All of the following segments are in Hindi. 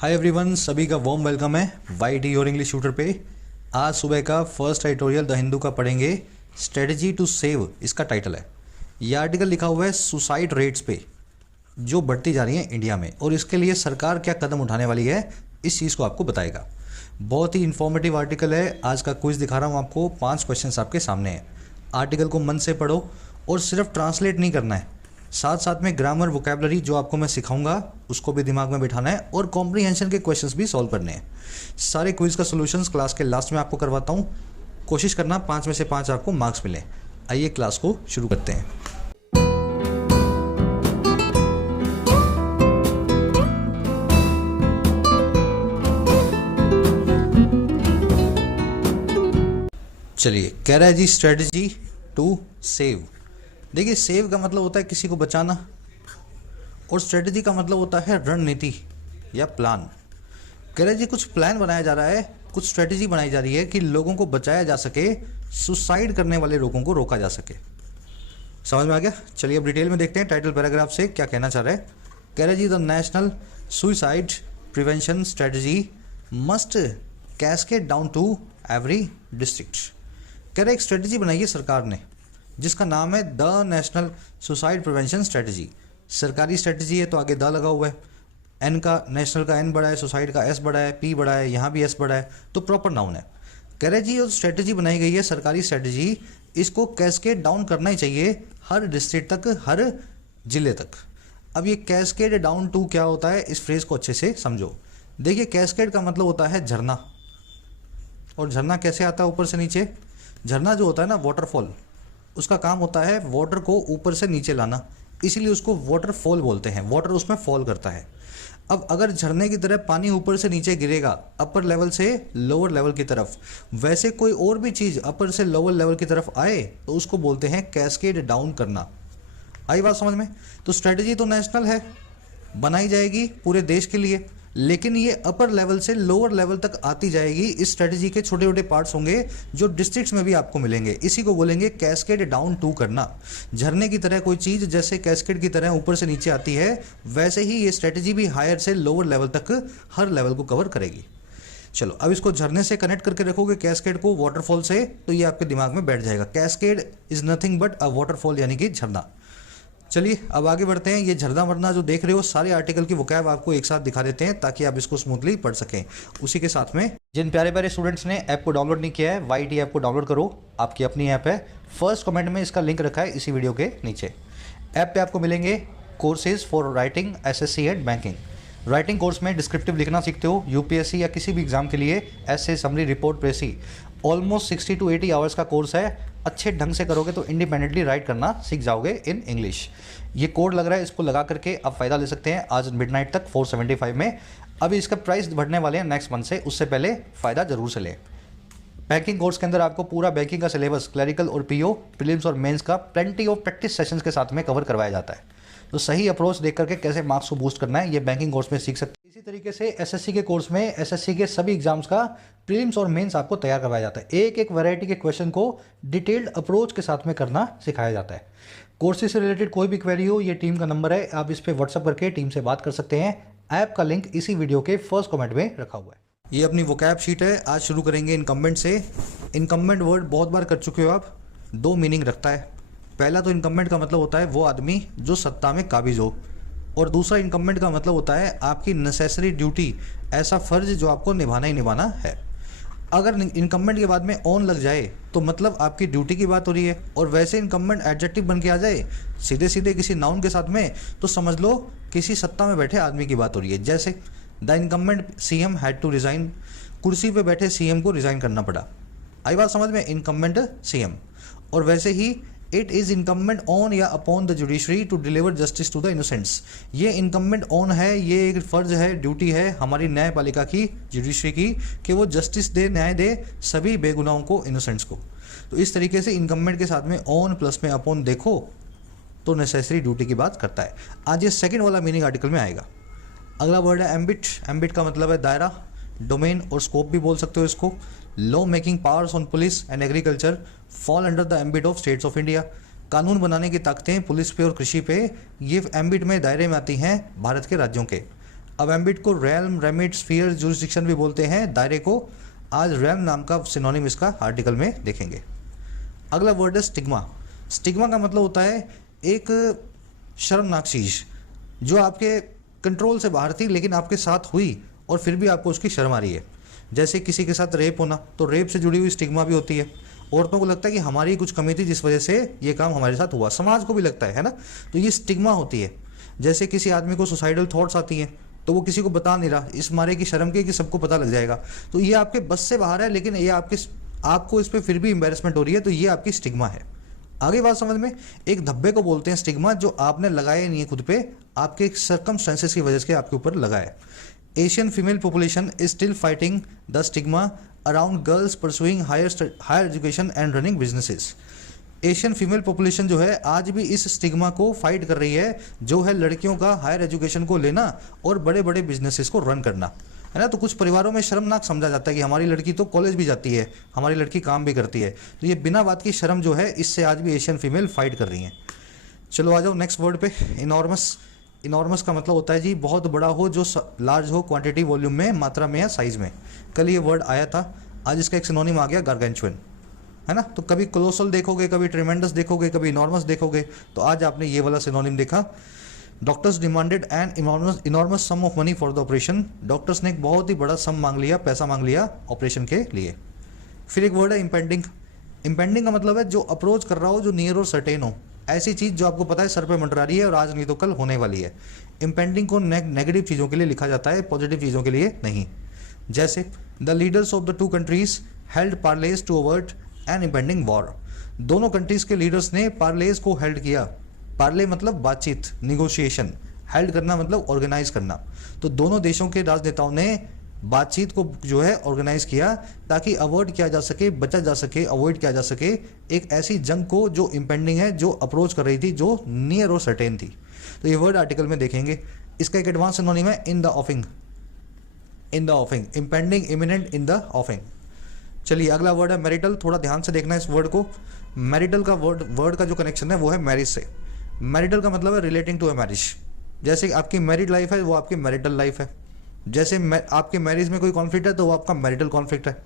हाय एवरीवन, सभी का वार्म वेलकम है वाईटी और इंग्लिश शूटर पे। आज सुबह का फर्स्ट एडिटोरियल द हिंदू का पढ़ेंगे। स्ट्रेटजी टू सेव इसका टाइटल है। ये आर्टिकल लिखा हुआ है सुसाइड रेट्स पे जो बढ़ती जा रही है इंडिया में, और इसके लिए सरकार क्या कदम उठाने वाली है इस चीज़ को आपको बताएगा। बहुत ही इन्फॉर्मेटिव आर्टिकल है। आज का क्विज दिखा रहा हूँ आपको। 5 क्वेश्चंस आपके सामने हैं। आर्टिकल को मन से पढ़ो और सिर्फ ट्रांसलेट नहीं करना है, साथ साथ में ग्रामर वोकैबुलरी जो आपको मैं सिखाऊंगा उसको भी दिमाग में बिठाना है और कॉम्प्रीहेंशन के क्वेश्चंस भी सॉल्व करने हैं। सारे क्विज का सॉल्यूशंस क्लास के लास्ट में आपको करवाता हूँ। कोशिश करना 5 में से 5 आपको मार्क्स मिले। आइए क्लास को शुरू करते हैं। चलिए, कह रहा है जी स्ट्रेटजी टू सेव। देखिए, सेव का मतलब होता है किसी को बचाना और स्ट्रेटजी का मतलब होता है रणनीति या प्लान। कह रहे जी कुछ प्लान बनाया जा रहा है, कुछ स्ट्रेटजी बनाई जा रही है कि लोगों को बचाया जा सके, सुसाइड करने वाले लोगों को रोका जा सके। समझ में आ गया? चलिए अब डिटेल में देखते हैं टाइटल पैराग्राफ से क्या कहना चाह रहा है। कह रहे जी the national suicide prevention strategy must cascade down to every district. कह रहे एक स्ट्रेटजी बनाई है सरकार ने जिसका नाम है the national suicide prevention strategy. सरकारी स्ट्रेटजी है तो आगे द लगा हुआ है। एन का, नेशनल का एन बड़ा है, सुसाइड का एस बड़ा है, पी बड़ा है, यहाँ भी एस बड़ा है, तो प्रॉपर नाउन है। कह रहे जी जो स्ट्रेटजी बनाई गई है सरकारी स्ट्रेटजी, इसको कैस्केड डाउन करना ही चाहिए हर डिस्ट्रिक्ट तक, हर जिले तक। अब ये कैस्केड डाउन टू क्या होता है, इस फ्रेज को अच्छे से समझो। देखिए, कैस्केड का मतलब होता है झरना, और झरना कैसे आता है ऊपर से नीचे। झरना जो होता है ना, वाटरफॉल, उसका काम होता है वाटर को ऊपर से नीचे लाना, इसीलिए उसको वाटरफॉल बोलते हैं। वाटर उसमें फॉल करता है। अब अगर झरने की तरह पानी ऊपर से नीचे गिरेगा, अपर लेवल से लोअर लेवल की तरफ, वैसे कोई और भी चीज़ अपर से लोअर लेवल की तरफ आए तो उसको बोलते हैं कैस्केड डाउन करना। आई बात समझ में? तो स्ट्रेटजी तो नेशनल है, बनाई जाएगी पूरे देश के लिए, लेकिन ये अपर लेवल से लोअर लेवल तक आती जाएगी। इस स्ट्रेटजी के छोटे छोटे पार्ट्स होंगे जो डिस्ट्रिक्ट्स में भी आपको मिलेंगे। इसी को बोलेंगे कैस्केड डाउन टू करना। झरने की तरह कोई चीज़ जैसे कैस्केड की तरह ऊपर से नीचे आती है, वैसे ही ये स्ट्रेटजी भी हायर से लोअर लेवल तक हर लेवल को कवर करेगी। चलो, अब इसको झरने से कनेक्ट करके रखोगे कैस्केड को वाटरफॉल से, तो ये आपके दिमाग में बैठ जाएगा। Cascade is nothing but a waterfall, यानी कि झरना। चलिए अब आगे बढ़ते हैं। ये झरना वरना जो देख रहे हो, सारे आर्टिकल की वोकैब आपको एक साथ दिखा देते हैं ताकि आप इसको स्मूथली पढ़ सकें। उसी के साथ में जिन प्यारे प्यारे स्टूडेंट्स ने ऐप को डाउनलोड नहीं किया है, वाईटी ऐप को डाउनलोड करो। आपकी अपनी ऐप है। फर्स्ट कमेंट में इसका लिंक रखा है इसी वीडियो के नीचे। ऐप पे आपको मिलेंगे courses for writing SSC and banking. Writing course में डिस्क्रिप्टिव लिखना सीखते हो, यूपीएससी या किसी भी एग्जाम के लिए ऐसे summary report precis. Almost 60 to 80 hours का कोर्स है। अच्छे ढंग से करोगे तो इंडिपेंडेंटली राइट करना सीख जाओगे इन इंग्लिश। ये कोड लग रहा है, इसको लगा करके आप फ़ायदा ले सकते हैं आज मिडनाइट तक 475 में। अभी इसका प्राइस बढ़ने वाले हैं नेक्स्ट मंथ से, उससे पहले फ़ायदा ज़रूर से लें। बैंकिंग कोर्स के अंदर आपको पूरा बैंकिंग का सिलेबस, क्लरिकल और पीओ, प्रीलिम्स और मेंस का प्लेंटी ऑफ प्रैक्टिस सेशंस के साथ में कवर करवाया जाता है। तो सही अप्रोच देख करके कैसे मार्क्स को बूस्ट करना है, ये बैंकिंग कोर्स में सीख सकते हैं। इसी तरीके से एसएससी के कोर्स में एसएससी के सभी एग्जाम्स का प्रीलिम्स और मेंस आपको तैयार करवाया जाता है। एक एक वैरायटी के क्वेश्चन को डिटेल्ड अप्रोच के साथ में करना सिखाया जाता है। कोर्सेज से रिलेटेड कोई भी क्वेरी हो, ये टीम का नंबर है, आप इस पर व्हाट्सअप करके टीम से बात कर सकते हैं। ऐप का लिंक इसी वीडियो के फर्स्ट कमेंट में रखा हुआ है। ये अपनी वोकैब शीट है। आज शुरू करेंगे इनकम्बेंट से। इनकम्बेंट वर्ड बहुत बार कर चुके हो आप। 2 मीनिंग रखता है। पहला तो इनकम्बेंट का मतलब होता है वो आदमी जो सत्ता में काबिज हो, और दूसरा इनकम्बेंट का मतलब होता है आपकी नेसेसरी ड्यूटी, ऐसा फ़र्ज जो आपको निभाना ही निभाना है। अगर इनकम्बेंट के बाद में ऑन लग जाए तो मतलब आपकी ड्यूटी की बात हो रही है, और वैसे इनकम्बेंट एडजेक्टिव बन के आ जाए सीधे सीधे किसी नाउन के साथ में, तो समझ लो किसी सत्ता में बैठे आदमी की बात हो रही है। जैसे the incumbent CM had to resign, कुर्सी पे बैठे सीएम को रिज़ाइन करना पड़ा। आई बात समझ में? Incumbent CM. और वैसे ही इट इज़ इनकम्बेंट ऑन या upon the judiciary to deliver justice to the innocents. ये इनकम्बेंट ऑन है, ये एक फ़र्ज है, ड्यूटी है हमारी न्यायपालिका की, जुडिशरी की, कि वो जस्टिस दे, न्याय दे सभी बेगुनाहों को, इनोसेंट्स को। तो इस तरीके से इनकम्बेंट के साथ में ऑन प्लस में अपॉन देखो तो नेसेसरी ड्यूटी की बात करता है। आज ये सेकेंड वाला मीनिंग आर्टिकल में आएगा। अगला वर्ड है एम्बिट। एम्बिट का मतलब है दायरा, डोमेन और स्कोप भी बोल सकते हो इसको। Law making powers on police and agriculture fall under the ambit of states of India. कानून बनाने की ताकतें पुलिस पे और कृषि पे ये एम्बिट में, दायरे में आती हैं भारत के राज्यों के। अब एम्बिट को रेल्म, रेमिट, स्फीयर, जुरिस्डिक्शन भी बोलते हैं, दायरे को। आज रेल्म नाम का सिनोनिम इसका आर्टिकल में देखेंगे। अगला वर्ड है स्टिग्मा। स्टिग्मा का मतलब होता है एक शर्मनाक चीज़ जो आपके कंट्रोल से बाहर थी लेकिन आपके साथ हुई और फिर भी आपको उसकी शर्म आ रही है। जैसे किसी के साथ रेप होना, तो रेप से जुड़ी हुई स्टिग्मा भी होती है। औरतों को लगता है कि हमारी कुछ कमी थी जिस वजह से ये काम हमारे साथ हुआ, समाज को भी लगता है ना, तो ये स्टिग्मा होती है। जैसे किसी आदमी को सुसाइडल थॉट्स आती हैं तो वो किसी को बता नहीं रहा, इस मारे की शर्म के कि सबको पता लग जाएगा, तो ये आपके बस से बाहर है लेकिन ये आपको इस पर फिर भी एम्बेरसमेंट हो रही है, तो ये आपकी स्टिग्मा है। आगे बात समझ में, एक धब्बे को बोलते हैं स्टिग्मा जो आपने लगाए नहीं है खुद पे, आपके सर्कमस्टेंसेस की वजह से आपके ऊपर लगा है। Asian female population is still fighting the stigma around girls pursuing higher education and running businesses. Asian female population जो है आज भी इस स्टिग्मा को फाइट कर रही है, जो है लड़कियों का हायर एजुकेशन को लेना और बड़े बड़े बिजनेसेस को रन करना, है ना। तो कुछ परिवारों में शर्मनाक समझा जाता है कि हमारी लड़की तो कॉलेज भी जाती है, हमारी लड़की काम भी करती है, तो ये बिना बात की शर्म जो है इससे आज भी एशियन फीमेल फाइट कर रही हैं। चलो आ जाओ नेक्स्ट वर्ड पे, इनॉर्मस। इनॉर्मस का मतलब होता है जी बहुत बड़ा हो, जो लार्ज हो क्वांटिटी, वॉल्यूम में, मात्रा में या साइज में। कल ये वर्ड आया था, आज इसका एक सिनोनिम आ गया गार्गेंचुअन, है ना। तो कभी कोलोसल देखोगे, कभी ट्रेमेंडस देखोगे, कभी इनॉर्मस देखोगे, तो आज आपने ये वाला सिनोनिम देखा। Doctors demanded an enormous sum of money for the operation. Doctors ने एक बहुत ही बड़ा सम मांग लिया, पैसा मांग लिया ऑपरेशन के लिए। फिर एक वर्ड है इम्पेंडिंग। इम्पेंडिंग का मतलब है जो अप्रोच कर रहा हो, जो नियर और सर्टेन हो, ऐसी चीज़ जो आपको पता है सर पे मंडरा रही है और आज नहीं तो कल होने वाली है। इम्पेंडिंग को नेगेटिव चीज़ों के लिए लिखा जाता है, पॉजिटिव चीज़ों के लिए नहीं। जैसे the leaders of the two countries held parley to avert an impending war. दोनों कंट्रीज के लीडर्स ने पार्लेज को हेल्ड किया। पार्ले मतलब बातचीत, निगोशिएशन, हेल्ड करना मतलब ऑर्गेनाइज करना। तो दोनों देशों के राजनेताओं ने बातचीत को जो है ऑर्गेनाइज किया ताकि अवॉइड किया जा सके, बचा जा सके, अवॉइड किया जा सके एक ऐसी जंग को जो इम्पेंडिंग है, जो अप्रोच कर रही थी, जो नियर और सर्टेन थी। तो ये वर्ड आर्टिकल में देखेंगे। इसका एक एडवांस सिनोनिम है in the offing. In the offing, impending, imminent, in the offing. चलिए अगला वर्ड है मैरिटल। थोड़ा ध्यान से देखना है इस वर्ड को। मैरिटल का वर्ड का जो कनेक्शन है वो है मैरिज से। मैरिटल का मतलब है रिलेटिंग टू ए मैरिज। जैसे आपकी मैरिड लाइफ है वो आपकी मैरिटल लाइफ है। जैसे आपके मैरिज में कोई कॉन्फ्लिक्ट है तो वो आपका मैरिटल कॉन्फ्लिक्ट है।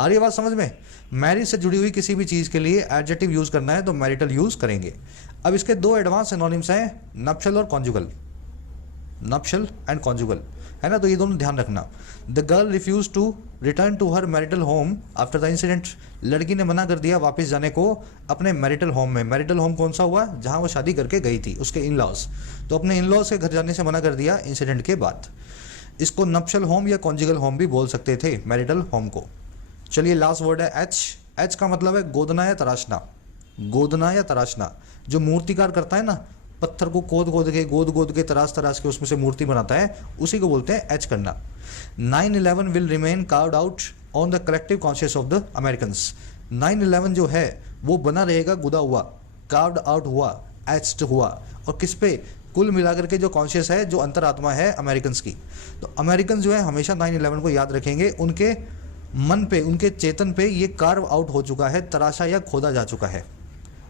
आ रही है बात समझ में। मैरिज से जुड़ी हुई किसी भी चीज़ के लिए एडजेक्टिव यूज़ करना है तो मैरिटल यूज़ करेंगे। अब इसके दो एडवांस सिनोनिम्स हैं, नप्शल और कॉन्जुगल। नप्शल एंड कॉन्जुगल, है ना, तो ये दोनों ध्यान रखना। The girl refuse to return to her marital home after the incident. लड़की ने मना कर दिया वापस जाने को अपने मैरिटल होम में। मैरिटल होम कौन सा हुआ, जहां वो शादी करके गई थी, उसके इन लॉज। तो अपने इन लॉज के घर जाने से मना कर दिया इंसिडेंट के बाद। इसको नप्शल होम या कॉन्जुगल होम भी बोल सकते थे, मैरिटल होम को। चलिए लास्ट वर्ड है एच। एच का मतलब है गोदना या तराशना। गोदना या तराशना, जो मूर्तिकार करता है ना, पत्थर को गोद के तराश के उसमें से मूर्ति बनाता है, उसी को बोलते हैं एच करना। 9/11 will remain carved out on the collective conscious of the Americans. 9/11 जो है वो बना रहेगा, गुदा हुआ, कार्व्ड आउट हुआ, एच्ड हुआ, और किस पे, कुल मिलाकर के जो कॉन्शियस है, जो अंतरात्मा है अमेरिकन्स की। तो अमेरिकन जो है हमेशा 9/11 को याद रखेंगे। उनके मन पे, उनके चेतन पे ये कार्व आउट हो चुका है, तराशा या खोदा जा चुका है।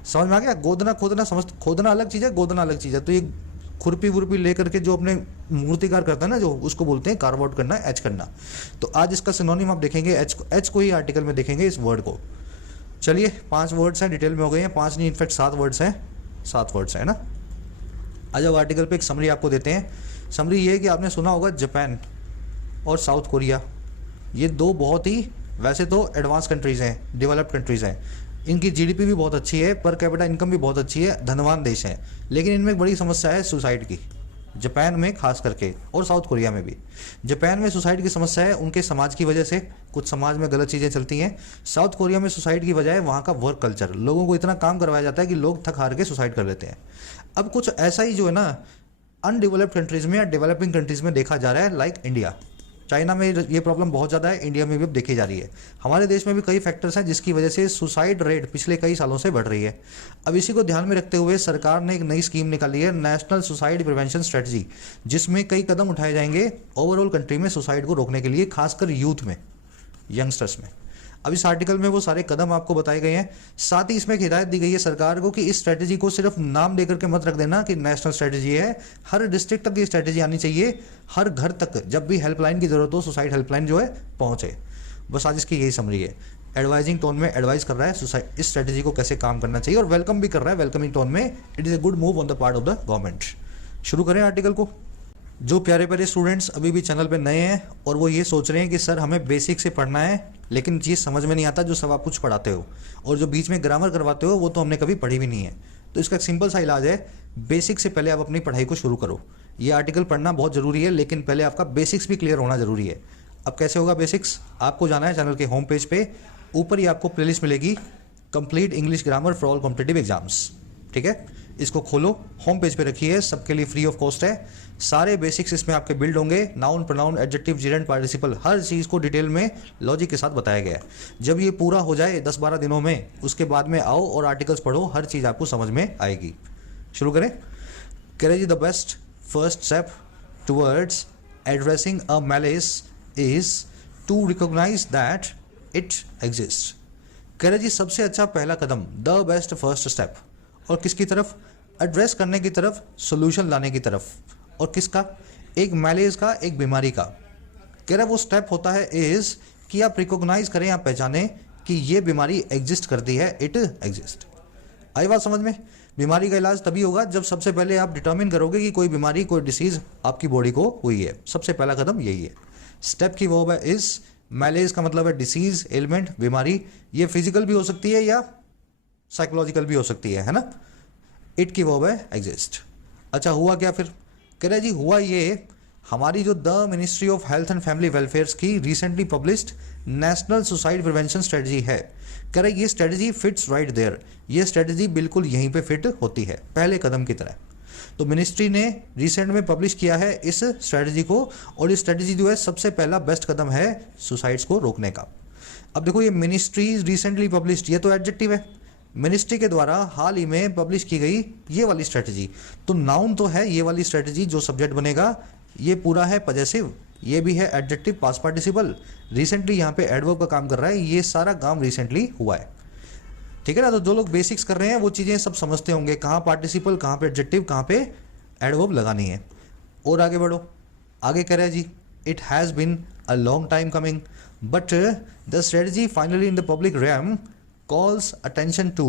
समझ में आ गया। गोदना खोदना, समझ, खोदना अलग चीज़ है, गोदना अलग चीज़ है। तो ये खुरपी वुरपी लेकर के जो अपने मूर्तिकार करता है ना, जो उसको बोलते हैं कार्व आउट करना, एच करना। तो आज इसका सिनोनिम आप देखेंगे एच को ही आर्टिकल में देखेंगे इस वर्ड को। चलिए 5 वर्ड्स हैं, डिटेल में हो गए हैं, 5 नहीं इनफैक्ट 7 वर्ड्स हैं, 7 वर्ड्स हैं ना। आज अब आर्टिकल पे एक समरी आपको देते हैं। समरी ये है कि आपने सुना होगा जापान और साउथ कोरिया, ये दो बहुत ही वैसे तो एडवांस कंट्रीज़ हैं, डेवलप्ड कंट्रीज़ हैं। इनकी जीडीपी भी बहुत अच्छी है, पर कैपिटा इनकम भी बहुत अच्छी है, धनवान देश हैं। लेकिन इनमें एक बड़ी समस्या है सुसाइड की, जापान में खास करके, और साउथ कोरिया में भी। जापान में सुसाइड की समस्या है उनके समाज की वजह से, कुछ समाज में गलत चीज़ें चलती हैं। साउथ कोरिया में सुसाइड की वजह है वहाँ का वर्क कल्चर। लोगों को इतना काम करवाया जाता है कि लोग थक हार के सुसाइड कर लेते हैं। अब कुछ ऐसा ही जो है ना अनडेवलप्ड कंट्रीज़ में या डेवलपिंग कंट्रीज़ में देखा जा रहा है, लाइक इंडिया। चाइना में ये प्रॉब्लम बहुत ज़्यादा है, इंडिया में भी अब देखी जा रही है। हमारे देश में भी कई फैक्टर्स हैं जिसकी वजह से सुसाइड रेट पिछले कई सालों से बढ़ रही है। अब इसी को ध्यान में रखते हुए सरकार ने एक नई स्कीम निकाली है, नेशनल सुसाइड प्रिवेंशन स्ट्रेटजी, जिसमें कई कदम उठाए जाएंगे ओवरऑल कंट्री में सुसाइड को रोकने के लिए, खासकर यूथ में, यंगस्टर्स में। अब इस आर्टिकल में वो सारे कदम आपको बताए गए हैं। साथ ही इसमें एक हिदायत दी गई है सरकार को कि इस स्ट्रैटेजी को सिर्फ नाम देकर के मत रख देना कि नेशनल स्ट्रैटेजी है, हर डिस्ट्रिक्ट तक ये स्ट्रैटेजी आनी चाहिए, हर घर तक जब भी हेल्पलाइन की जरूरत हो सुसाइड हेल्पलाइन जो है पहुंचे। बस आज इसकी यही समरी है। एडवाइजिंग टोन में एडवाइस कर रहा है सुसाइड इस स्ट्रैटेजी को कैसे काम करना चाहिए और वेलकम भी कर रहा है वेलकमिंग टोन में। It is a good move on the part of the government. शुरू करें आर्टिकल को। जो प्यारे प्यारे स्टूडेंट्स अभी भी चैनल पे नए हैं और वो ये सोच रहे हैं कि सर हमें बेसिक से पढ़ना है लेकिन चीज़ समझ में नहीं आता जो सब आप कुछ पढ़ाते हो, और जो बीच में ग्रामर करवाते हो वो तो हमने कभी पढ़ी भी नहीं है, तो इसका एक सिंपल सा इलाज है, बेसिक से पहले आप अपनी पढ़ाई को शुरू करो। ये आर्टिकल पढ़ना बहुत ज़रूरी है लेकिन पहले आपका बेसिक्स भी क्लियर होना ज़रूरी है। अब कैसे होगा बेसिक्स? आपको जाना है चैनल के होम पेज पे, ऊपर ही आपको प्लेलिस्ट मिलेगी complete English grammar for all competitive exams. ठीक है, इसको खोलो, होम पेज पे रखिए, सबके लिए फ्री ऑफ कॉस्ट है। सारे बेसिक्स इसमें आपके बिल्ड होंगे, noun pronoun adjective gerund participle हर चीज़ को डिटेल में लॉजिक के साथ बताया गया है। जब ये पूरा हो जाए 10-12 दिनों में, उसके बाद में आओ और आर्टिकल्स पढ़ो, हर चीज़ आपको समझ में आएगी। शुरू करें। कह रहे जी the best first step towards addressing a malaise is to recognise that it exist. कह रहे जी सबसे अच्छा पहला कदम, द बेस्ट फर्स्ट स्टेप, और किसकी तरफ? एड्रेस करने की तरफ, सोल्यूशन लाने की तरफ। और किसका? एक मैलेज का, एक बीमारी का। कह रहा वो स्टेप होता है इज कि आप रिकॉग्नाइज करें, आप पहचाने कि ये बीमारी एग्जिस्ट करती है, इट एग्जिस्ट। आई बात समझ में? बीमारी का इलाज तभी होगा जब सबसे पहले आप डिटर्मिन करोगे कि कोई बीमारी, कोई डिसीज आपकी बॉडी को हुई है। सबसे पहला कदम यही है। स्टेप की वर्ब है इज, मैलेज का मतलब है डिसीज, एलिमेंट, बीमारी। ये फिजिकल भी हो सकती है या साइकोलॉजिकल भी हो सकती है ना। इट की वर्ब है एग्जिस्ट। अच्छा हुआ क्या फिर? कह रहा जी हुआ ये, हमारी जो the ministry of health and family welfare की recently published national suicide prevention strategy है। कह रहा ये स्ट्रेटजी फिट्स राइट देयर, ये स्ट्रेटजी बिल्कुल यहीं पे फिट होती है, पहले कदम की तरह। तो मिनिस्ट्री ने रिसेंट में पब्लिश किया है इस स्ट्रेटजी को, और इस स्ट्रेटजी जो है सबसे पहला बेस्ट कदम है सुसाइड्स को रोकने का। अब देखो ये मिनिस्ट्री रिसेंटली पब्लिश्ड, ये तो एडजेक्टिव है, मिनिस्ट्री के द्वारा हाल ही में पब्लिश की गई ये वाली स्ट्रेटजी, तो नाउन तो है ये वाली स्ट्रेटजी, जो सब्जेक्ट बनेगा ये पूरा है पजेसिव, ये भी है एडजेक्टिव पास्ट पार्टिसिपल, रिसेंटली यहाँ पे एडवर्ब का काम कर रहा है, ये सारा काम रिसेंटली हुआ है। ठीक है ना। तो जो लोग बेसिक्स कर रहे हैं वो चीज़ें सब समझते होंगे, कहाँ पार्टिसिपल, कहाँ पे एडजेक्टिव, कहाँ पे एडवर्ब लगानी है। और आगे बढ़ो। आगे कह रहा है जी it has been a long time coming but the strategy finally in the public realm calls attention to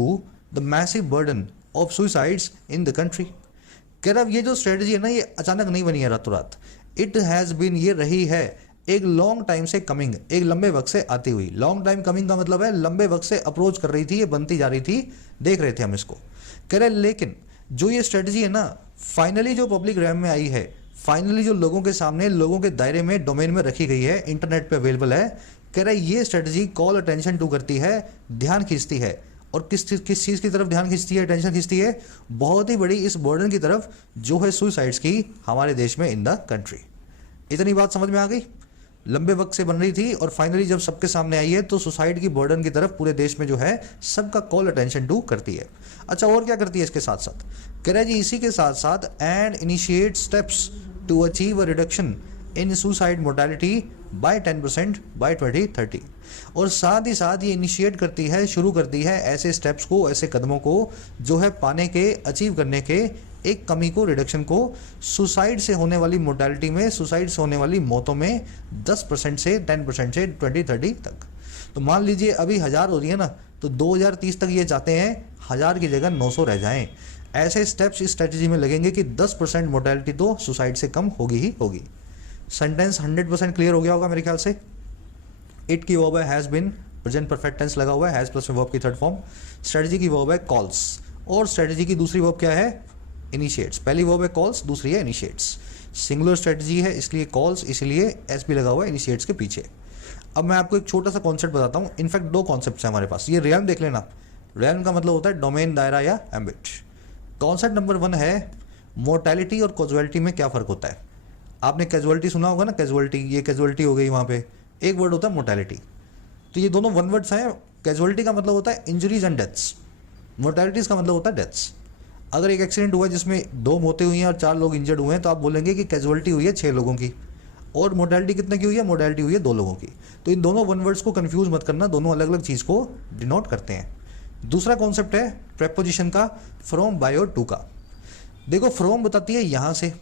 the massive burden of suicides in the country। कह रहा ये जो स्ट्रेटजी है ना ये अचानक नहीं बनी है रातों रात। इट हैज़ बीन, ये रही है एक लॉन्ग टाइम से कमिंग, एक लंबे वक्त से आती हुई। लॉन्ग टाइम कमिंग का मतलब है लंबे वक्त से अप्रोच कर रही थी, ये बनती जा रही थी, देख रहे थे हम इसको। कह रहे लेकिन जो ये स्ट्रेटजी है ना फाइनली जो पब्लिक रैम में आई है, फाइनली जो लोगों के सामने, लोगों के दायरे में, डोमेन में रखी गई है, इंटरनेट पे अवेलेबल है। कह रहा है ये स्ट्रेटजी कॉल अटेंशन टू करती है, ध्यान खींचती है। और किस चीज़ की तरफ ध्यान खींचती है, अटेंशन खींचती है? बहुत ही बड़ी इस बर्डन की तरफ जो है सुसाइड्स की हमारे देश में, इन द कंट्री। इतनी बात समझ में आ गई? लंबे वक्त से बन रही थी और फाइनली जब सबके सामने आई है तो सुसाइड की बर्डन की तरफ पूरे देश में जो है सबका कॉल अटेंशन टू करती है। अच्छा और क्या करती है इसके साथ साथ? कह रहा है जी इसी के साथ साथ and initiate steps to achieve a reduction in suicide mortality by 10% by 2030। और साथ ही साथ ये इनिशिएट करती है, शुरू करती है ऐसे स्टेप्स को, ऐसे कदमों को जो है पाने के, अचीव करने के एक कमी को, रिडक्शन को, सुसाइड से होने वाली मोर्टेलिटी में, सुसाइड से होने वाली मौतों में 10% से 10% से 2030 तक। तो मान लीजिए अभी 1000 हो रही है ना, तो 2030 तक ये चाहते हैं 1000 की जगह 900 रह जाएं। ऐसे स्टेप्स इस स्ट्रेटजी में लगेंगे कि 10% मोर्टेलिटी तो सुसाइड से कम होगी ही होगी। सेंटेंस 100% क्लियर हो गया होगा मेरे ख्याल से। इट की वर्ब है has been, present perfect tense लगा हुआ है, हैज़ प्लस में वर्ब की थर्ड फॉर्म। स्ट्रेटजी की वर्ब है कॉल्स, और स्ट्रेटजी की दूसरी वर्ब क्या है? इनिशिएट्स। पहली वर्ब है कॉल्स, दूसरी है इनिशिएट्स। सिंगुलर स्ट्रेटजी है इसलिए कॉल्स, इसलिए एस भी लगा हुआ है इनिशिएट्स के पीछे। अब मैं आपको एक छोटा सा कॉन्सेप्ट बताता हूँ। इनफैक्ट 2 कॉन्सेप्ट है हमारे पास। ये रियल्म देख लेना। रियल्म का मतलब होता है डोमेन, दायरा या एम्बिट। कॉन्सेप्ट नंबर 1 है मोर्टेलिटी और कैजुअलिटी में क्या फ़र्क होता है। आपने कैजुअलिटी सुना होगा ना, कैजुअलिटी, ये कैजुअलिटी हो गई, वहाँ पे एक वर्ड होता है मोर्टेलिटी। तो ये दोनों वन वर्ड्स हैं। कैजुअलिटी का मतलब होता है इंजरीज एंड डेथ्स, मोर्टेलिटीज़ का मतलब होता है डेथ्स। अगर एक एक्सीडेंट हुआ है जिसमें 2 मौतें हुई हैं और 4 लोग इंजर्ड हुए हैं तो आप बोलेंगे कि कैजुअलिटी हुई है 6 लोगों की। और मोडालिटी कितने की हुई है, मोडालिटी हुई है 2 लोगों की। तो इन दोनों वन वर्ड्स को कंफ्यूज मत करना, दोनों अलग अलग चीज़ को डिनोट करते हैं। दूसरा कॉन्सेप्ट है प्रेपोजिशन का, फ्रॉम, बाय और टू का। देखो फ्रॉम बताती है यहाँ से,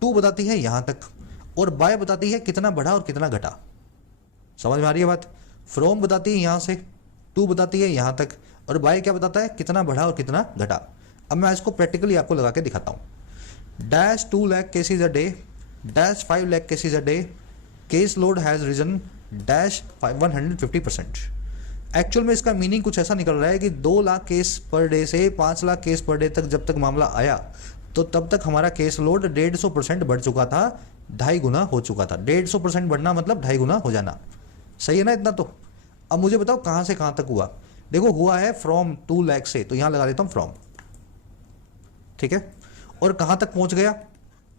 टू बताती है यहाँ तक, और बाय बताती है कितना बढ़ा और कितना घटा। समझ में आ रही है बात? फ्रॉम बताती है यहाँ से, टू बताती है यहाँ तक, और बाय क्या बताता है, कितना बढ़ा और कितना घटा। अब मैं इसको प्रैक्टिकली आपको लगा के दिखाता हूँ। Dash 2 lakh cases a day, dash 5 lakh cases a day, case load has risen dash 150%। Actual में इसका मीनिंग कुछ ऐसा निकल रहा है कि 2 लाख केस पर डे से 5 लाख केस पर डे तक जब तक मामला आया तो तब तक हमारा केस लोड 150% बढ़ चुका था, 2.5 गुना हो चुका था। 150% बढ़ना मतलब 2.5 गुना हो जाना। सही है ना इतना? तो अब मुझे बताओ कहाँ से कहाँ तक हुआ। देखो हुआ है फ्रॉम 2 लाख से, तो यहाँ लगा देता हूँ फ्रॉम, ठीक है। और कहाँ तक पहुँच गया,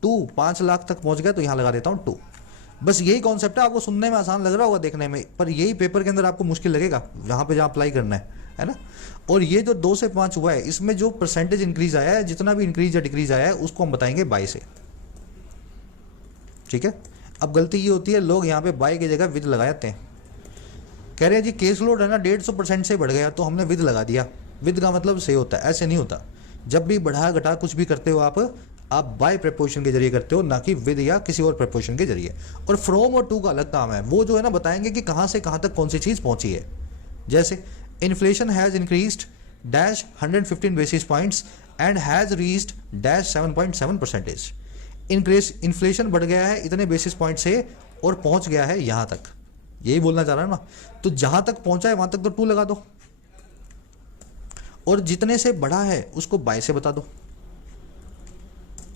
5 लाख तक पहुँच गया, तो यहाँ लगा देता हूँ 2। बस यही कॉन्सेप्ट है। आपको सुनने में आसान लग रहा होगा, देखने में, पर यही पेपर के अंदर आपको मुश्किल लगेगा जहाँ पे जहाँ अप्लाई करना है ना। और ये जो 2 से 5 हुआ है, इसमें जो परसेंटेज इंक्रीज आया है, जितना भी इंक्रीज या डिक्रीज आया है, उसको हम बताएंगे बाय से, ठीक है। अब गलती ये होती है, लोग यहाँ पे बाय की जगह विद लगा जाते हैं। कह रहे हैं जी केस लोड है ना 150% से बढ़ गया, तो हमने विद लगा दिया। विद का मतलब सही होता है, ऐसे नहीं होता। जब भी बढ़ा घटा कुछ भी करते हो आप बाय प्रेपोजिशन के जरिए करते हो, ना कि विद या किसी और प्रेपोजिशन के जरिए। और फ्रॉम और टू का अलग काम है, वो जो है ना बताएंगे कि कहाँ से कहाँ तक कौन सी चीज़ पहुंची है। जैसे inflation has increased dash 115 basis points and has reached dash 7.7%। Inflation बढ़ गया है इतने बेसिस पॉइंट से और पहुंच गया है यहाँ तक, यही बोलना चाह रहा है ना। तो जहाँ तक पहुंचा है वहाँ तक तो 2 लगा दो, और जितने से बढ़ा है उसको बाय से बता दो।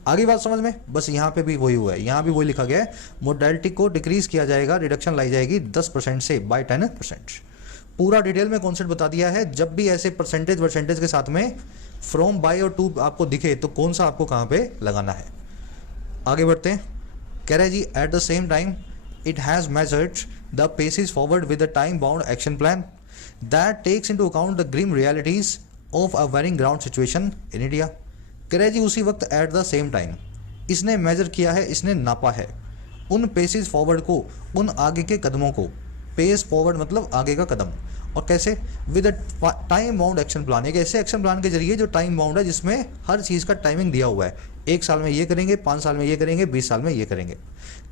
आगे बात समझ में? बस यहाँ पे भी वही हुआ है, यहाँ भी वही लिखा गया है, मोडालिटी को डिक्रीज किया जाएगा, रिडक्शन लाई जाएगी 10% से बाय 10%। पूरा डिटेल में कॉन्सेप्ट बता दिया है। जब भी ऐसे परसेंटेज के साथ में फ्रॉम, बाय और टू आपको दिखे तो कौन सा आपको कहाँ पे लगाना है। आगे बढ़ते हैं। कह रहा है जी at the same time it has measured the paces forward with the time bound action plan that takes into account the grim realities of a varying ground situation in India. कह रहे जी उसी वक्त एट द सेम टाइम इसने मेजर किया है, इसने नापा है उन पेसेस फॉरवर्ड को, उन आगे के कदमों को। पेस फॉरवर्ड मतलब आगे का कदम, और कैसे, with time bound action plan. एक ऐसे एक्शन प्लान के जरिए जो टाइम बाउंड है, जिसमें हर चीज़ का टाइमिंग दिया हुआ है। 1 साल में ये करेंगे, 5 साल में ये करेंगे, 20 साल में ये करेंगे।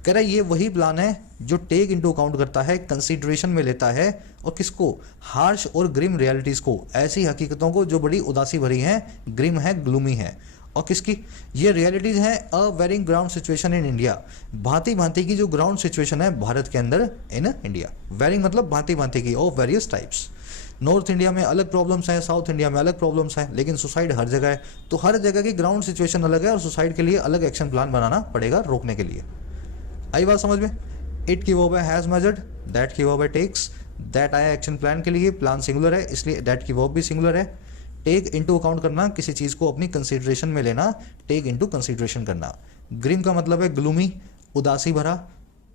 कह रहा है ये वही प्लान है जो टेक इनटू अकाउंट करता है, कंसीडरेशन में लेता है, और किसको, हार्श और ग्रिम रियलिटीज़ को, ऐसी हकीकतों को जो बड़ी उदासी भरी हैं, ग्रिम है, ग्लूमी है। और किसकी ये रियलिटीज़ हैं, a varying ground situation in India, भांति भांति की जो ग्राउंड सिचुएशन है भारत के अंदर इन इंडिया। वेरिंग मतलब भांति भांति की, of various types. North India में अलग प्रॉब्लम्स हैं, साउथ इंडिया में अलग प्रॉब्लम्स हैं, लेकिन सुसाइड हर जगह है। तो हर जगह की ग्राउंड सिचुएशन अलग है, और सुसाइड के लिए अलग एक्शन प्लान बनाना पड़ेगा रोकने के लिए। आई बात समझ में? इट की वर्ब है हैज़ मेजर्ड, दैट की वर्ब है टेक्स। दैट आया एक्शन प्लान के लिए, प्लान सिंगुलर है इसलिए दैट की वर्ब भी सिंगुलर है। टेक इनटू अकाउंट करना, किसी चीज़ को अपनी कंसीडरेशन में लेना, टेक इनटू कंसीडरेशन करना। ग्रिम का मतलब है ग्लूमी, उदासी भरा,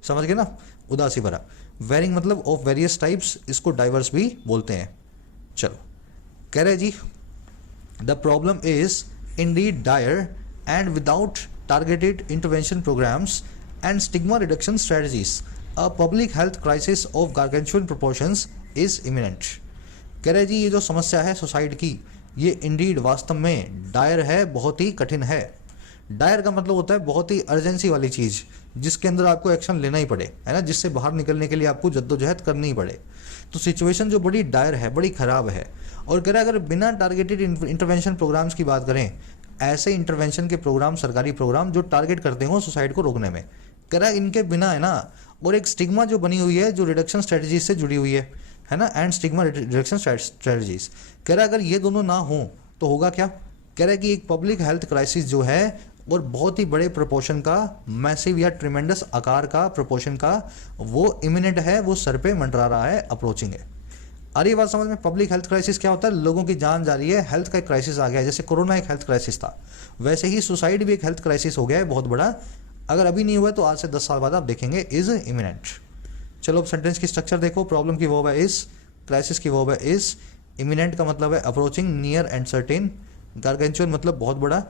समझ गए ना, उदासी भरा। वेरिंग मतलब ऑफ वेरियस टाइप्स, इसको डाइवर्स भी बोलते हैं। चलो कह रहे जी the problem is indeed dire and without targeted intervention programmes and stigma reduction strategies a public health crisis of gargantuan proportions is imminent. कह रहे जी ये जो समस्या है सुसाइड की, ये इंडीड वास्तव में डायर है, बहुत ही कठिन है। डायर का मतलब होता है बहुत ही अर्जेंसी वाली चीज़, जिसके अंदर आपको एक्शन लेना ही पड़े, है ना, जिससे बाहर निकलने के लिए आपको जद्दोजहद करनी ही पड़े। तो सिचुएशन जो बड़ी डायर है, बड़ी ख़राब है। और कह रहा है अगर बिना टारगेटेड इंटरवेंशन प्रोग्राम्स की बात करें, ऐसे इंटरवेंशन के प्रोग्राम, सरकारी प्रोग्राम जो टारगेट करते हो सुसाइड को रोकने में, कह रहा है इनके बिना, है ना, और एक स्टिग्मा जो बनी हुई है जो रिडक्शन स्ट्रेटजीज से जुड़ी हुई है ना, एंड स्टिग्मा रिडक्शन स्ट्रेटजीज, कह रहा है अगर ये दोनों ना हो तो होगा क्या। कह रहा है कि एक पब्लिक हेल्थ क्राइसिस जो है, और बहुत ही बड़े प्रोपोर्शन का, मैसिव या ट्रिमेंडस आकार का, प्रोपोर्शन का, वो इमिनेंट है, वो सर पे मंडरा रहा है, अप्रोचिंग है। अरे बात समझ में? पब्लिक हेल्थ क्राइसिस क्या होता है, लोगों की जान जा रही है, हेल्थ का क्राइसिस आ गया है। जैसे कोरोना एक हेल्थ क्राइसिस था, वैसे ही सुसाइड भी एक हेल्थ क्राइसिस हो गया है बहुत बड़ा। अगर अभी नहीं हुआ तो आज से 10 साल बाद आप देखेंगे इज इमिनेंट। चलो अब सेंटेंस की स्ट्रक्चर देखो। प्रॉब्लम की वर्ब है इज, क्राइसिस की वर्ब है इज, इमिनेंट का मतलब है अप्रोचिंग, नियर एंड सर्टेन, गार्गेंचुअल मतलब बहुत बड़ा,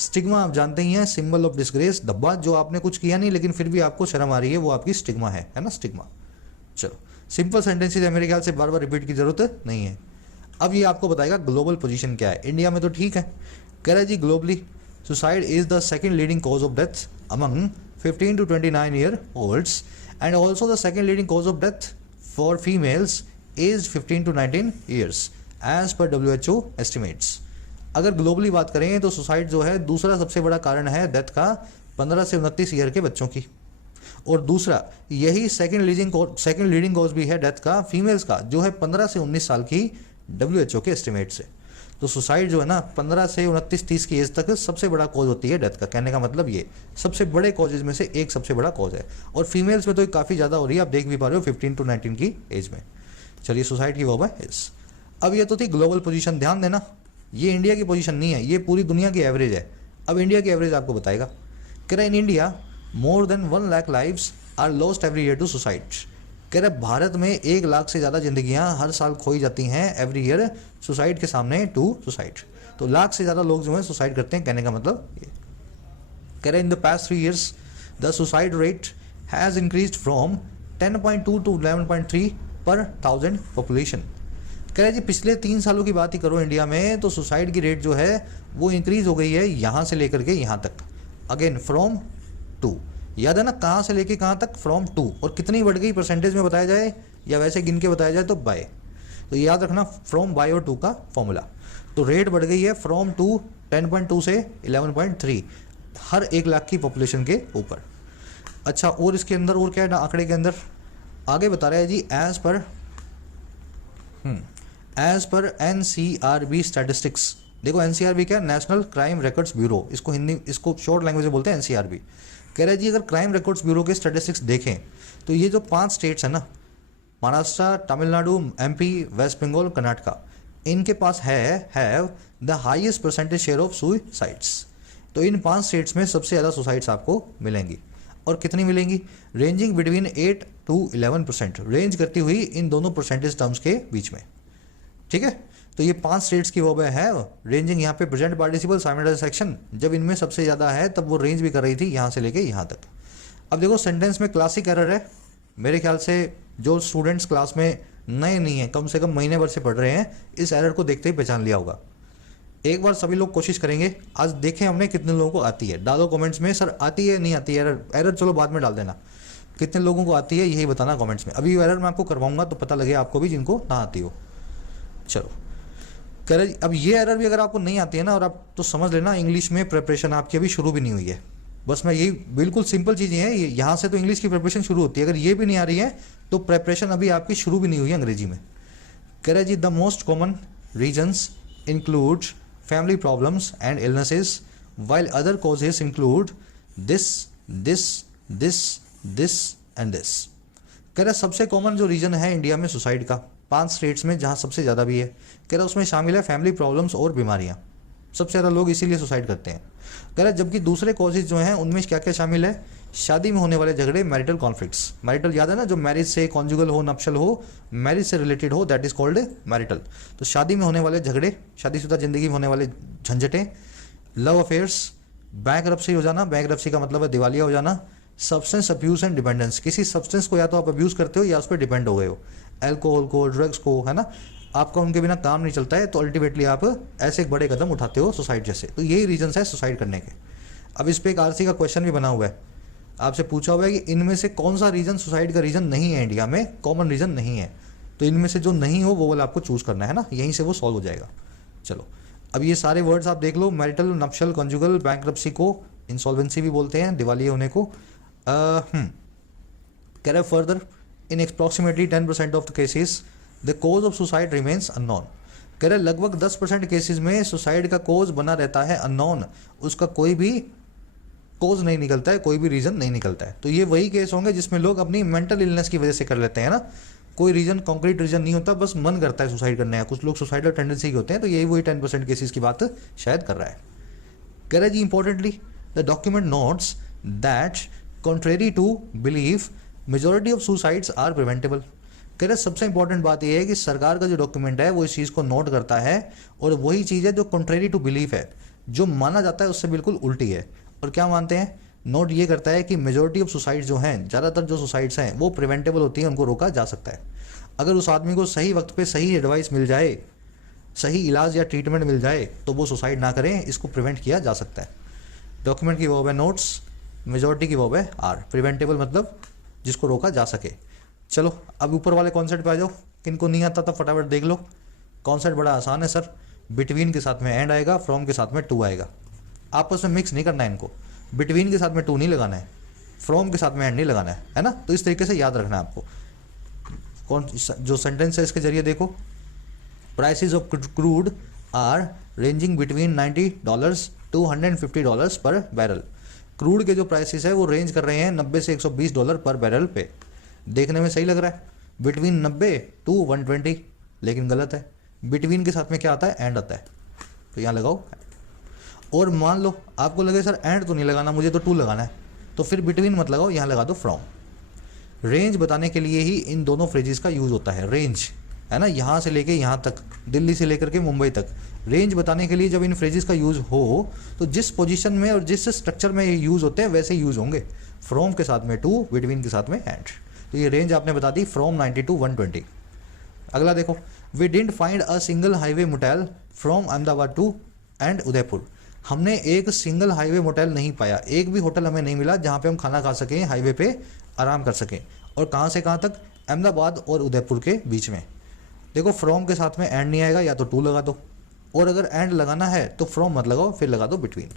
स्टिग्मा आप जानते ही हैं, सिंबल ऑफ डिस्ग्रेस, धब्बा, जो आपने कुछ किया नहीं लेकिन फिर भी आपको शर्म आ रही है, वो आपकी स्टिग्मा है ना, स्टिग्मा। चलो सिंपल सेंटेंसेज है, मेरे ख्याल से बार बार रिपीट की जरूरत नहीं है। अब ये आपको बताएगा ग्लोबल पोजीशन क्या है। इंडिया में तो ठीक है, कह रहा है जी globally suicide is the second leading cause of death among 15 to 29 year olds and also the second leading cause of death for females aged 15 to 19 years as per WHO estimates। अगर ग्लोबली बात करें तो सुसाइड जो है दूसरा सबसे बड़ा कारण है डेथ का 15 से 29 ईयर के बच्चों की, और दूसरा यही सेकंड लीडिंग कॉज भी है डेथ का फीमेल्स का, जो है 15 से 19 साल की WHO के एस्टिमेट से। तो सुसाइड जो है ना 15 से 29-30 की एज तक सबसे बड़ा कॉज होती है डेथ का। कहने का मतलब ये सबसे बड़े कॉजेज में से एक सबसे बड़ा कॉज है, और फीमेल्स में तो काफ़ी ज़्यादा हो रही है, आप देख भी पा रहे हो 15 to 19 की एज में। चलिए सुसाइड की वजह है इस। अब ये तो थी ग्लोबल पोजीशन, ध्यान देना ये इंडिया की पोजीशन नहीं है, ये पूरी दुनिया की एवरेज है। अब इंडिया की एवरेज आपको बताएगा। कह रहा है in India more than 1 lakh lives are lost every year to suicide. कह रहे भारत में 1 लाख से ज़्यादा जिंदगियां हर साल खोई जाती हैं एवरी ईयर सुसाइड के सामने टू सुसाइड। तो लाख से ज़्यादा लोग जो है सुसाइड करते हैं, कहने का मतलब ये। कह रहे in the past 3 years the suicide rate has increased from 10.2 to 11.3 पर 1000 पॉपुलेशन। कह रहे जी पिछले 3 सालों की बात ही करो इंडिया में तो सुसाइड की रेट जो है वो इंक्रीज हो गई है यहाँ से लेकर के यहाँ तक। अगेन फ्रॉम 2, याद है ना कहाँ से लेके कहाँ तक, फ्रॉम 2। और कितनी बढ़ गई परसेंटेज में बताया जाए या वैसे गिन के बताया जाए तो बाय। तो याद रखना फ्रॉम, बाय और 2 का फॉर्मूला। तो रेट बढ़ गई है फ्रॉम 2 10.2 से 11.3 हर 1 लाख की पॉपुलेशन के ऊपर। अच्छा और इसके अंदर और क्या है ना, आंकड़े के अंदर आगे बता रहा है जी एज पर NCRB स्टैटिस्टिक्स। देखो NCRB क्या है, नेशनल क्राइम रिकॉर्ड्स ब्यूरो, इसको हिंदी इसको शॉर्ट लैंग्वेज में बोलते हैं NCRB। कह रहे जी अगर क्राइम रिकॉर्ड्स ब्यूरो के स्टैटिस्टिक्स देखें तो ये जो 5 स्टेट्स हैं ना, महाराष्ट्र, तमिलनाडु, MP, वेस्ट बंगाल, कर्नाटका, इनके पास have the highest percentage share of suicides. तो इन 5 स्टेट्स में सबसे ज़्यादा सुसाइड्स आपको मिलेंगी। और कितनी मिलेंगी, रेंजिंग बिटवीन 8 to 11%, रेंज करती हुई इन दोनों परसेंटेज टर्म्स के बीच में। ठीक है, तो ये 5 स्टेट्स की वो है रेंजिंग यहाँ पे प्रेजेंट पार्टिसिपल साइमल्टेनियस एक्शन, जब इनमें सबसे ज़्यादा है तब वो रेंज भी कर रही थी यहाँ से लेके यहाँ तक। अब देखो सेंटेंस में क्लासिक एरर है, मेरे ख्याल से जो स्टूडेंट्स क्लास में नए नहीं हैं, कम से कम महीने भर से पढ़ रहे हैं, इस एरर को देखते ही पहचान लिया होगा। एक बार सभी लोग कोशिश करेंगे, आज देखें हमने कितने लोगों को आती है, डालो कमेंट्स में सर आती है नहीं आती है एरर चलो बाद में डाल देना, कितने लोगों को आती है यही बताना कमेंट्स में। अभी एरर मैं आपको करवाऊंगा तो पता लगे आपको भी जिनको ना आती हो। चलो कह रहे अब ये एरर भी अगर आपको नहीं आती है ना, और आप तो समझ लेना इंग्लिश में प्रिपरेशन आपकी अभी शुरू भी नहीं हुई है। बस मैं यही बिल्कुल सिंपल चीज़ें हैं, यहाँ से तो इंग्लिश की प्रिपरेशन शुरू होती है, अगर ये भी नहीं आ रही है तो प्रिपरेशन अभी आपकी शुरू भी नहीं हुई है अंग्रेजी में। कह रहे जी the most common reasons include family problems and illnesses while other causes include this this this this and this. कह रहा सबसे कॉमन जो रीजन है इंडिया में सुसाइड का 5 स्टेट्स में जहाँ सबसे ज़्यादा भी है, कह रहा उसमें शामिल है फैमिली प्रॉब्लम्स और बीमारियाँ, सबसे ज़्यादा लोग इसीलिए सुसाइड करते हैं। कह रहा जबकि दूसरे कॉजेज जो हैं उनमें क्या क्या शामिल है, शादी में होने वाले झगड़े, मैरिटल कॉन्फ्लिक्ट्स, मैरिटल याद है ना जो मैरिज से कॉन्जुगल हो, नप्शल हो, मैरिज से रिलेटेड हो, दैट इज कॉल्ड मैरिटल। तो शादी में होने वाले झगड़े, शादीशुदा जिंदगी में होने वाले झंझटें, लव अफेयर्स, बैंकरप्सी हो जाना, बैंकरप्सी का मतलब है दिवालिया हो जाना, सब्सटेंस अब्यूज एंड डिपेंडेंस, किसी सब्सटेंस को या तो आप अब्यूज़ करते हो या उस पर डिपेंड हो गए हो, एल्कोहल को, ड्रग्स को, है ना, आपका उनके बिना काम नहीं चलता है, तो अल्टीमेटली आप ऐसे एक बड़े कदम उठाते हो सुसाइड जैसे। तो यही रीजन है सुसाइड करने के। अब इस पर एक RC का क्वेश्चन भी बना हुआ है, आपसे पूछा हुआ है कि इनमें से कौन सा रीजन सुसाइड का रीजन नहीं है, इंडिया में कॉमन रीजन नहीं है, तो इनमें से जो नहीं हो वो वाला आपको चूज करना है ना, यहीं से वो सॉल्व हो जाएगा। चलो अब ये सारे वर्ड्स आप देख लो, मैरिटल, नप्शल, कॉन्जुगल, बैंकरप्सी को इंसॉल्वेंसी भी बोलते हैं, दिवालिया होने को। कह रहे further in approximately 10% of the cases the cause of suicide remains unknown. कह रहे लगभग 10% केसेस में सुसाइड का कोज बना रहता है अननोन, उसका कोई भी कोज नहीं निकलता है, कोई भी रीज़न नहीं निकलता है। तो ये वही केस होंगे जिसमें लोग अपनी मेंटल इलनेस की वजह से कर लेते हैं ना, कोई रीज़न कॉन्क्रीट रीज़न नहीं होता, बस मन करता है सुसाइड करने का। कुछ लोग सुसाइडल टेंडेंसी के होते हैं, तो यही वही 10% केसेस की बात शायद कर रहा है। कह रहे जी importantly the document notes that contrary to believe majority of suicides are preventable. कह रहे सबसे इंपॉर्टेंट बात यह है कि सरकार का जो डॉक्यूमेंट है वो इस चीज़ को नोट करता है, और वही चीज़ है जो कॉन्ट्रेरी टू बिलीफ है, जो माना जाता है उससे बिल्कुल उल्टी है। और क्या मानते हैं, नोट ये करता है कि मेजोरिटी ऑफ सुसाइड जो हैं, ज़्यादातर जो सुसाइड्स हैं वो प्रिवेंटेबल होती हैं, उनको रोका जा सकता है। अगर उस आदमी को सही वक्त पे सही एडवाइस मिल जाए, सही इलाज या ट्रीटमेंट मिल जाए तो वो सुसाइड ना करें, इसको प्रिवेंट किया जा सकता है। डॉक्यूमेंट की वर्ब है नोट्स, मेजोरिटी की वर्ब है आर। प्रिवेंटेबल मतलब जिसको रोका जा सके। चलो अब ऊपर वाले कॉन्सेप्ट पे आ जाओ, किनको नहीं आता था फटाफट देख लो। कॉन्सेप्ट बड़ा आसान है सर, बिटवीन के साथ में एंड आएगा, फ्रॉम के साथ में टू आएगा। आपस में मिक्स नहीं करना है इनको, बिटवीन के साथ में टू नहीं लगाना है, फ्रॉम के साथ में एंड नहीं लगाना है ना। तो इस तरीके से याद रखना है आपको। कौन जो सेंटेंस है इसके जरिए देखो, prices of crude are ranging between $90 to $150 पर बैरल। क्रूड के जो प्राइसेस है वो रेंज कर रहे हैं 90 से $120 पर बैरल पे। देखने में सही लग रहा है, बिटवीन 90 to 120, लेकिन गलत है। बिटवीन के साथ में क्या आता है, एंड आता है, तो यहाँ लगाओ। और मान लो आपको लगे सर एंड तो नहीं लगाना, मुझे तो टू लगाना है, तो फिर बिटवीन मत लगाओ, यहाँ लगा दो फ्रॉम। रेंज बताने के लिए ही इन दोनों फ्रेजेस का यूज़ होता है। रेंज है ना, यहाँ से लेके यहाँ तक, दिल्ली से लेकर के मुंबई तक, रेंज बताने के लिए जब इन फ्रेजेस का यूज़ हो तो जिस पोजीशन में और जिस स्ट्रक्चर में ये यूज़ होते हैं वैसे यूज़ होंगे। फ्रॉम के साथ में टू, बिटवीन के साथ में एंड। तो ये रेंज आपने बता दी फ्रॉम 90 to 120। अगला देखो, we didn't find a single highway motel from Ahmedabad to and Udaipur. हमने एक सिंगल हाईवे मोटेल नहीं पाया, एक भी होटल हमें नहीं मिला जहाँ पे हम खाना खा सकें, हाईवे पे आराम कर सकें। और कहाँ से कहाँ तक, अहमदाबाद और उदयपुर के बीच में। देखो फ्रॉम के साथ में एंड नहीं आएगा, या तो टू लगा दो, और अगर एंड लगाना है तो फ्रॉम मत लगाओ, फिर लगा दो बिटवीन।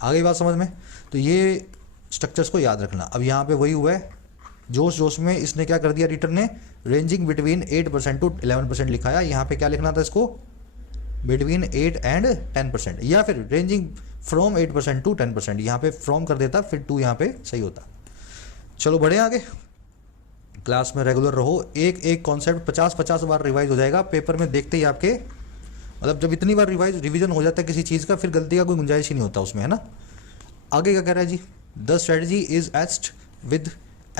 आ गई बात समझ में। तो ये स्ट्रक्चर्स को याद रखना। अब यहाँ पे वही हुआ है, जोश जोश में इसने क्या कर दिया, रीडर ने रेंजिंग बिटवीन 8% to 11% लिखाया। यहाँ पे क्या लिखना था इसको, बिटवीन 8 and 10%, या फिर रेंजिंग फ्रॉम 8% to 10%। यहाँ पे फ्रॉम कर देता, फिर टू यहाँ पे सही होता। चलो बढ़े आगे, क्लास में रेगुलर रहो। एक एक कॉन्सेप्ट 50-50 बार रिवाइज हो जाएगा। पेपर में देखते ही आपके, मतलब जब इतनी बार रिवीजन हो जाता है किसी चीज़ का, फिर गलती का कोई गुंजाइश ही नहीं होता उसमें, है ना। आगे क्या कह रहा है जी, the strategy is etched with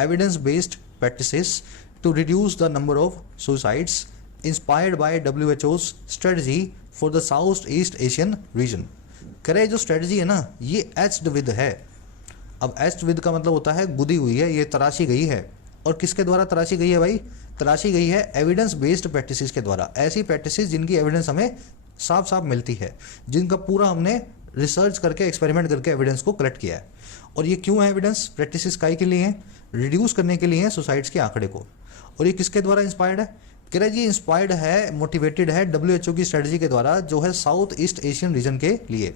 evidence based practices to reduce the number of suicides inspired by WHO's strategy for the South East Asian region. कह रहे जो स्ट्रेटजी है ना, ये एच्ड विद है। अब एच्ड विद का मतलब होता है गुदी हुई है, ये तराशी गई है। और किसके द्वारा तराशी गई है भाई, तराशी गई है एविडेंस बेस्ड प्रैक्टिसेस के द्वारा। ऐसी प्रैक्टिसेस जिनकी एविडेंस हमें साफ साफ मिलती है, जिनका पूरा हमने रिसर्च करके एक्सपेरिमेंट करके एविडेंस को कलेक्ट किया है। और ये क्यों है एविडेंस प्रैक्टिसेस, काई के लिए हैं, रिड्यूस करने के लिए हैं सुसाइड्स के आंकड़े को। और ये किसके द्वारा इंस्पायर्ड है, कह रहे जी इंस्पायर्ड है, मोटिवेटेड है WHO की स्ट्रेटजी के द्वारा, जो है साउथ ईस्ट एशियन रीजन के लिए।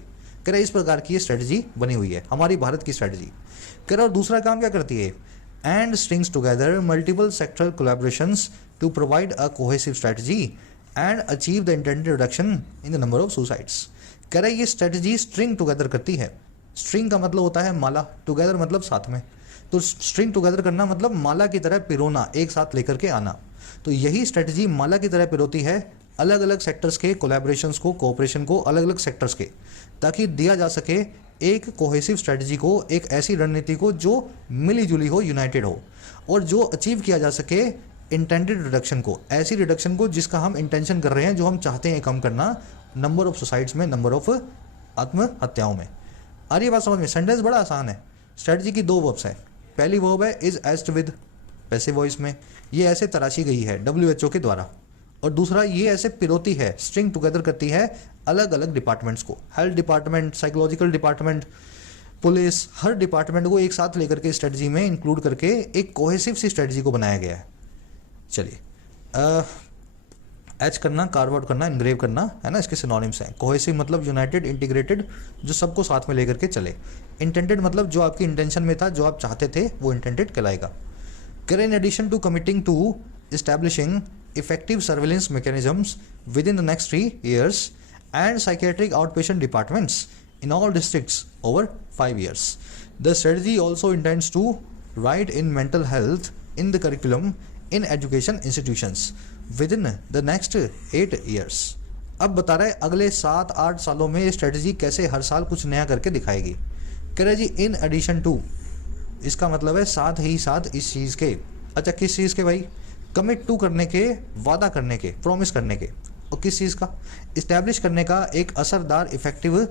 कह रहे इस प्रकार की ये स्ट्रेटजी बनी हुई है, हमारी भारत की स्ट्रेटजी। कह रहे और दूसरा काम क्या करती है, and strings together multiple sectoral collaborations to provide a cohesive strategy and achieve the intended reduction in the number of suicides. कह रहे ये स्ट्रेटजी स्ट्रिंग टुगेदर करती है। स्ट्रिंग का मतलब होता है माला, टुगेदर मतलब साथ में। तो स्ट्रिंग टुगेदर करना मतलब माला की तरह पिरोना, एक साथ लेकर के आना। तो यही स्ट्रेटजी माला की तरह पिरोती है अलग अलग सेक्टर्स के कोलैबोरेशंस को, कोऑपरेशन को, अलग अलग सेक्टर्स के, ताकि दिया जा सके एक कोहेसिव स्ट्रेटजी को, एक ऐसी रणनीति को जो मिली जुली हो, यूनाइटेड हो, और जो अचीव किया जा सके इंटेंडेड रिडक्शन को, ऐसी रिडक्शन को जिसका हम इंटेंशन कर रहे हैं, जो हम चाहते हैं कम करना, नंबर ऑफ सुसाइड्स में, नंबर ऑफ आत्महत्याओं में। आ रही बात समझ में। सेंटेंस बड़ा आसान है। स्ट्रेटजी की दो वर्ब्स हैं। पहली वर्ब है is etched with, passive voice में, ये ऐसे तराशी गई है WHO के द्वारा। और दूसरा ये ऐसे पिरोती है, स्ट्रिंग टुगेदर करती है अलग अलग डिपार्टमेंट्स को, health department, psychological department, police, हर डिपार्टमेंट को एक साथ लेकर के स्ट्रेटजी में इंक्लूड करके एक कोहेसिव सी स्ट्रेटजी को बनाया गया है। चलिए, एच करना, कार्व आउट करना, इनग्रेव करना, है ना, इसके सिनोनिम्स हैं। कोहेसिव मतलब यूनाइटेड, इंटीग्रेटेड, जो सबको साथ में लेकर के चले। इंटेंडेड मतलब जो आपकी इंटेंशन में था, जो आप चाहते थे, वो इंटेंडेड कहलाएगा। In addition to committing to establishing effective surveillance mechanisms within the next 3 years and psychiatric outpatient departments in all districts over 5 years. The strategy also intends to write in mental health in the curriculum in education institutions within the next 8 years. अब बता रहे अगले 7-8 सालों में ये स्ट्रेटजी कैसे हर साल कुछ नया करके दिखाएगी। कह रहे जी इन एडिशन टू, इसका मतलब है साथ ही साथ इस चीज़ के। अच्छा, किस चीज़ के भाई, कमिट टू करने के, वादा करने के, प्रॉमिस करने के, और किस चीज़ का, इस्टेब्लिश करने का एक असरदार इफेक्टिव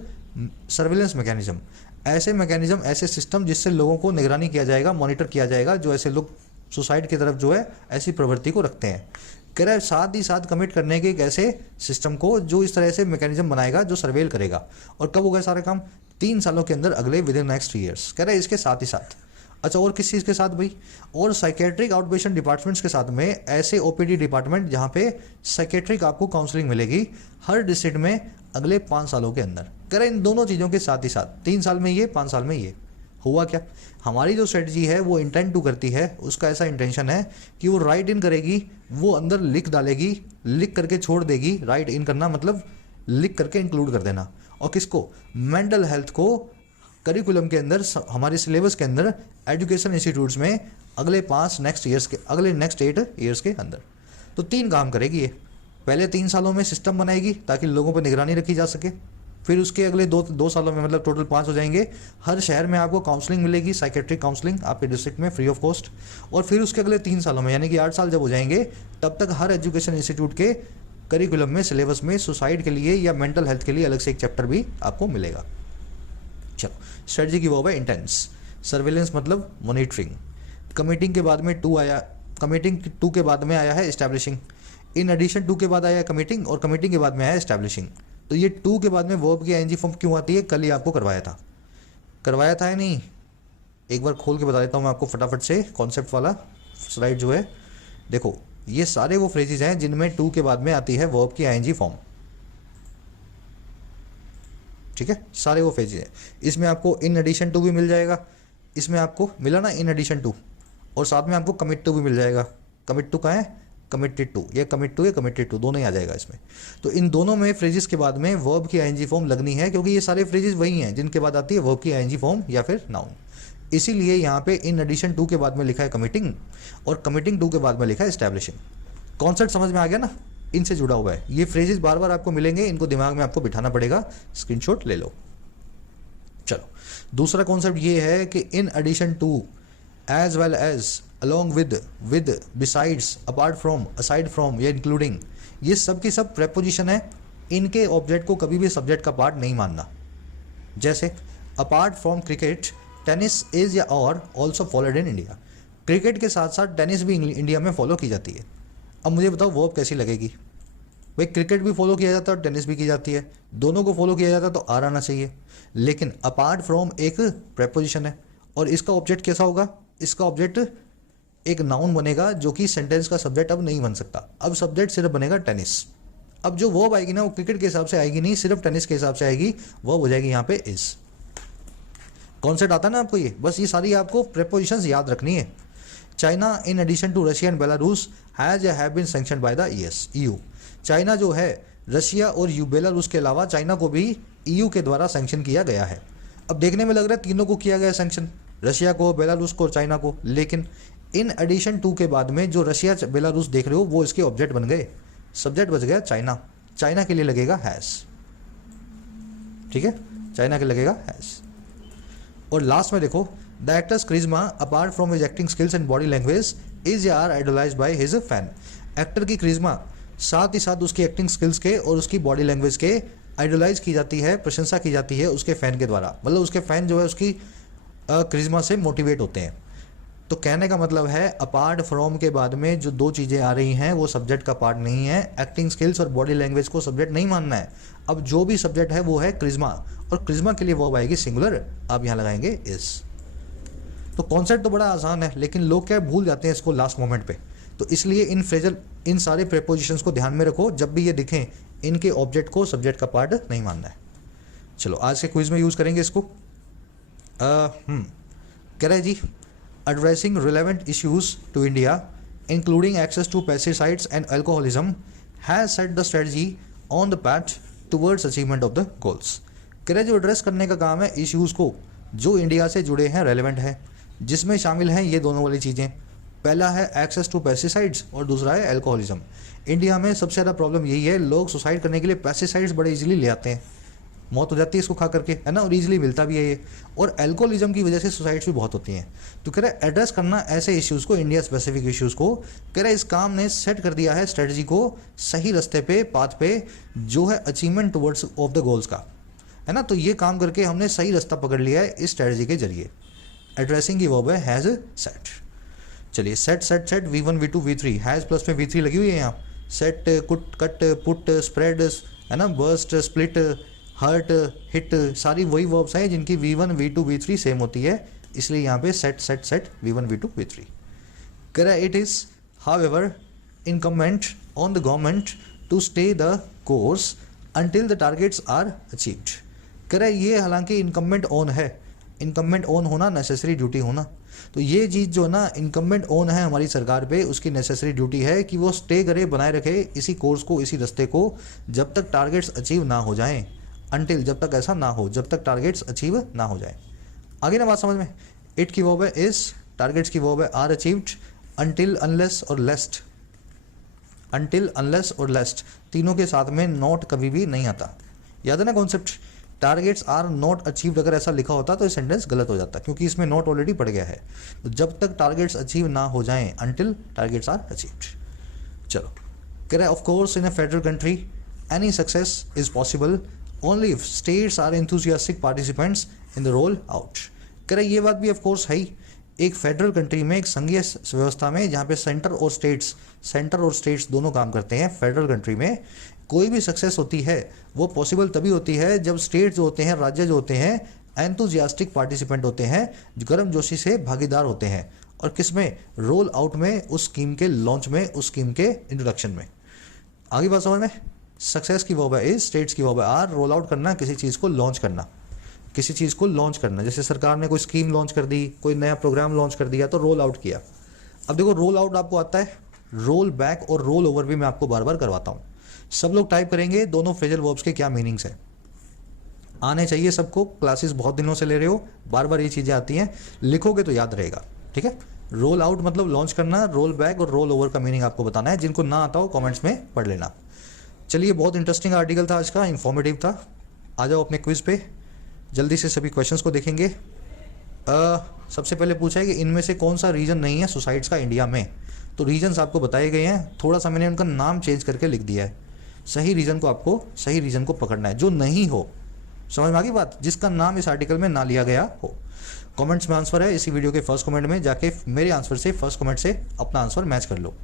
सर्विलेंस मैकेनिज्म, ऐसे मैकेनिज्म, ऐसे सिस्टम जिससे लोगों को निगरानी किया जाएगा, मॉनिटर किया जाएगा, जो ऐसे लोग सुसाइड की तरफ जो है ऐसी प्रवृत्ति को रखते हैं। कह रहा है साथ ही साथ कमिट करने के एक ऐसे सिस्टम को जो इस तरह से मैकेनिज्म बनाएगा जो सर्वेल करेगा। और कब होगा सारा काम, 3 सालों के अंदर, अगले विद इन नेक्स्ट ईयर्स। कह रहा है इसके साथ ही साथ, अच्छा और किस चीज़ के साथ भाई, और साइकेट्रिक आउटपेशेंट डिपार्टमेंट्स के साथ में ऐसे ओपीडी डिपार्टमेंट जहाँ पे साइकेट्रिक आपको काउंसलिंग मिलेगी हर डिस्ट्रिक्ट में अगले 5 सालों के अंदर। कह रहे हैं इन दोनों चीज़ों के साथ ही साथ 3 साल में ये, 5 साल में ये। हुआ क्या, हमारी जो स्ट्रेटजी है वो इंटेंट टू करती है, उसका ऐसा इंटेंशन है कि वो राइट इन करेगी, वो अंदर लिख डालेगी, लिख करके छोड़ देगी। राइट इन करना मतलब लिख करके इंक्लूड कर देना। और किसको, मेंटल हेल्थ को करिकुलम के अंदर, हमारे सिलेबस के अंदर, एजुकेशन इंस्टीट्यूट्स में अगले 5 नेक्स्ट ईयर्स के, अगले नेक्स्ट 8 ईयर्स के अंदर। तो 3 काम करेगी ये। पहले 3 सालों में सिस्टम बनाएगी ताकि लोगों पर निगरानी रखी जा सके। फिर उसके अगले 2 सालों में, मतलब टोटल 5 हो जाएंगे, हर शहर में आपको काउंसलिंग मिलेगी, साइकेट्रिक काउंसलिंग आपके डिस्ट्रिक्ट में फ्री ऑफ कॉस्ट। और फिर उसके अगले 3 सालों में, यानी कि 8 साल जब हो जाएंगे, तब तक हर एजुकेशन इंस्टीट्यूट के करिकुलम में, सिलेबस में सुसाइड के लिए या मेंटल हेल्थ के लिए अलग से एक चैप्टर भी आपको मिलेगा। चलो, स्ट्रेटजी की वो है इंटेंस, सर्विलेंस मतलब मॉनिटरिंग। कमिटिंग के बाद में 2 आया, कमिटिंग 2 के बाद में आया है एस्टैब्लिशिंग। इन एडिशन 2 के बाद आया कमिटिंग, और कमिटिंग के बाद में आया एस्टैब्लिशिंग। तो ये 2 के बाद में वर्ब की आईएनजी फॉर्म क्यों आती है, कल ही आपको करवाया था या नहीं, एक बार खोल के बता देता हूँ मैं आपको फटाफट से। कॉन्सेप्ट वाला स्लाइड जो है, देखो ये सारे वो फ्रेजेज हैं जिनमें 2 के बाद में आती है वर्ब की आईएनजी फॉर्म। ठीक है, सारे वो फ्रेजेज हैं। इसमें आपको इन एडिशन टू भी मिल जाएगा, इसमें आपको मिला ना इन एडिशन टू, और साथ में आपको कमिट टू भी मिल जाएगा। कमिट टू कहाँ है, कमिटेड टू, या कमिट टू या कमिटेड टू, दोनों ही आ जाएगा इसमें। तो इन दोनों में फ्रेजेस के बाद में वर्ब की आईएनजी फॉर्म लगनी है, क्योंकि ये सारे फ्रेजेस वही हैं जिनके बाद आती है वर्ब की आईएनजी फॉर्म या फिर नाउन। इसीलिए यहाँ पे इन एडिशन 2 के बाद में लिखा है कमिटिंग, और कमिटिंग 2 के बाद में लिखा है एस्टैब्लिशिंग। कॉन्सेप्ट समझ में आ गया ना, इनसे जुड़ा हुआ है। ये फ्रेजेस बार बार आपको मिलेंगे, इनको दिमाग में आपको बिठाना पड़ेगा, स्क्रीनशॉट ले लो। चलो, दूसरा कॉन्सेप्ट ये है कि in addition to, as well as, along with, besides, apart from, aside from या including, ये सब की सब प्रेपोजिशन है। इनके ऑब्जेक्ट को कभी भी सब्जेक्ट का पार्ट नहीं मानना। जैसे apart from cricket, tennis is या और also followed in India. Cricket के साथ साथ टेनिस भी इंडिया में फॉलो की जाती है। अब मुझे बताओ वर्ब कैसी लगेगी भाई, क्रिकेट भी फॉलो किया जाता है और टेनिस भी की जाती है, दोनों को फॉलो किया जाता है तो आर आना चाहिए। लेकिन अपार्ट फ्रॉम एक प्रेपोजिशन है, और इसका ऑब्जेक्ट कैसा होगा, इसका ऑब्जेक्ट एक नाउन बनेगा जो कि सेंटेंस का सब्जेक्ट अब नहीं बन सकता। अब सब्जेक्ट सिर्फ बनेगा टेनिस। अब जो वर्ब आएगी ना, वो क्रिकेट के हिसाब से आएगी नहीं, सिर्फ टेनिस के हिसाब से आएगी। वर्ब हो जाएगी यहाँ पे इज। कॉन्सेप्ट आता है ना आपको ये, बस ये सारी आपको प्रेपोजिशंस याद रखनी है। China in addition to Russia and Belarus has have been sanctioned by the EU. China जो है, रशिया और बेलारूस के अलावा चाइना को भी ईयू के द्वारा सैंक्शन किया गया है। अब देखने में लग रहा है तीनों को किया गया सैंक्शन, रशिया को, बेलारूस को और चाइना को। लेकिन इन एडिशन 2 के बाद में जो रशिया बेलारूस देख रहे हो वो इसके ऑब्जेक्ट बन गए, सब्जेक्ट बच गया चाइना। चाइना के लिए लगेगा हैज। ठीक है, चाइना के लगेगा हैज। और लास्ट में देखो, the actors charisma apart from his acting skills and body language is are idolised by his fan. Actor की क्रिज्मा साथ ही साथ उसकी एक्टिंग स्किल्स के और उसकी बॉडी लैंग्वेज के आइडलाइज की जाती है, प्रशंसा की जाती है उसके फैन के द्वारा। मतलब उसके फैन जो है उसकी क्रिज्मा से मोटिवेट होते हैं। तो कहने का मतलब है, अपार्ट फ्रॉम के बाद में जो 2 चीज़ें आ रही हैं वो सब्जेक्ट का पार्ट नहीं है। एक्टिंग स्किल्स और बॉडी लैंग्वेज को सब्जेक्ट नहीं मानना है। अब जो भी सब्जेक्ट है वो है क्रिज्मा, और क्रिज्मा के लिए वर्ब आएगी सिंगुलर, आप यहाँ लगाएंगे इज। तो कॉन्सेप्ट तो बड़ा आसान है, लेकिन लोग क्या भूल जाते हैं इसको लास्ट मोमेंट पे। तो इसलिए इन सारे प्रेपोजिशंस को ध्यान में रखो, जब भी ये दिखें इनके ऑब्जेक्ट को सब्जेक्ट का पार्ट नहीं मानना है। चलो, आज के क्विज में यूज़ करेंगे इसको। कह रहे जी, addressing relevant issues to India, including access to pesticides and alcoholism, has set the strategy on the path towards achievement of the goals. कह रहे जो एड्रेस करने का काम है इश्यूज़ को जो इंडिया से जुड़े हैं, रेलेवेंट है, जिसमें शामिल हैं ये दोनों वाली चीज़ें। पहला है एक्सेस टू पेस्टिसाइड्स और दूसरा है एल्कोहलिज्म। इंडिया में सबसे ज़्यादा प्रॉब्लम यही है, लोग सुसाइड करने के लिए पेस्टिसाइड्स बड़े इजीली ले आते हैं। मौत हो जाती है इसको खा करके, है ना, और ईजिली मिलता भी है ये। और एल्कोहलिज्म की वजह से सुसाइड्स भी बहुत होती हैं। तो कह रहा है एड्रेस करना ऐसे इश्यूज़ को, इंडिया स्पेसिफिक इश्यूज़ को, कह रहा है इस काम ने सेट कर दिया है स्ट्रेटजी को सही रास्ते पे, पाथ पे, जो है achievement towards of the goals का, है ना। तो ये काम करके हमने सही रास्ता पकड़ लिया है इस स्ट्रेटजी के जरिए। एड्रेसिंग की वर्ब है हैज़ सेट। चलिए set set set V1 V2 V3, has plus में V3 लगी हुई है यहाँ। सेट, कुट, कट, पुट, स्प्रेड, है ना, बर्स्ट, स्प्लिट, हर्ट, हिट, सारी वही वर्ब्स हैं जिनकी V1 V2 V3 सेम होती है, इसलिए यहाँ पे set set set V1 V2 V3। कह रहा है it is however incumbent on the government to stay the course until the targets are achieved. कह रहा है ये हालांकि इनकम्बेंट ऑन है, इनकम्बेंट ऑन होना नेसेसरी ड्यूटी होना, तो ये चीज़ जो ना इनकम्बेंट ऑन है हमारी सरकार पे, उसकी नेसेसरी ड्यूटी है कि वो स्टे करे, बनाए रखे इसी कोर्स को, इसी रास्ते को, जब तक टारगेट्स अचीव ना हो जाएं। अनटिल, जब तक ऐसा ना हो, जब तक टारगेट्स अचीव ना हो जाएं। आगे ना बात समझ में। इट की वर्ब है इज, टारगेट्स की वर्ब है आर अचीव्ड, अनटिल, अनलेस और लेस्ट। अनटिल, अनलेस और लेस्ट तीनों के साथ में नॉट कभी भी नहीं आता। याद है ना concept. Targets are not achieved अगर ऐसा लिखा होता तो ये सेंटेंस गलत हो जाता, क्योंकि इसमें नॉट ऑलरेडी पड़ गया है। तो जब तक टारगेट्स अचीव ना हो जाएं, अनटिल टारगेट्स आर अचीव्ड। चलो, कह रहा है of course in a federal country any success is possible only if states are enthusiastic participants in the roll out. कह रहा है ये बात भी ऑफ कोर्स है ही। एक फेडरल कंट्री में, एक संघीय व्यवस्था में, जहाँ पे सेंटर और स्टेट्स दोनों काम करते हैं, फेडरल कंट्री में कोई भी सक्सेस होती है वो पॉसिबल तभी होती है जब स्टेट जो होते हैं, राज्य जो होते हैं, एंथुजियास्टिक पार्टिसिपेंट होते हैं, जो गर्मजोशी से भागीदार होते हैं। और किस में? रोल आउट में, उस स्कीम के लॉन्च में, उस स्कीम के इंट्रोडक्शन में। आगे बात समझ में। सक्सेस की वर्ब है इज, स्टेट्स की वर्ब है आर। रोल आउट करना, किसी चीज़ को लॉन्च करना, किसी चीज़ को लॉन्च करना। जैसे सरकार ने कोई स्कीम लॉन्च कर दी, कोई नया प्रोग्राम लॉन्च कर दिया, तो रोल आउट किया। अब देखो रोल आउट आपको आता है, रोल बैक और रोल ओवर भी मैं आपको बार बार करवाता हूँ। सब लोग टाइप करेंगे दोनों फ्रेजल वर्ब्स के क्या मीनिंग्स है, आने चाहिए सबको। क्लासेस बहुत दिनों से ले रहे हो, बार बार ये चीज़ें आती हैं, लिखोगे तो याद रहेगा, ठीक है। रोल आउट मतलब लॉन्च करना, रोल बैक और रोल ओवर का मीनिंग आपको बताना है। जिनको ना आता हो कमेंट्स में पढ़ लेना। चलिए, बहुत इंटरेस्टिंग आर्टिकल था आज का, इंफॉर्मेटिव था। आ जाओ अपने क्विज पे, जल्दी से सभी क्वेश्चंस को देखेंगे। सबसे पहले पूछा है कि इनमें से कौन सा रीजन नहीं है सुसाइड्स का इंडिया में। तो रीजन्स आपको बताए गए हैं, थोड़ा सा मैंने उनका नाम चेंज करके लिख दिया है। सही रीजन को पकड़ना है, जो नहीं हो। समझ में आ गई बात? जिसका नाम इस आर्टिकल में ना लिया गया हो। कमेंट्स में आंसर है इसी वीडियो के फर्स्ट कमेंट में, जाके मेरे आंसर से, फर्स्ट कमेंट से अपना आंसर मैच कर लो।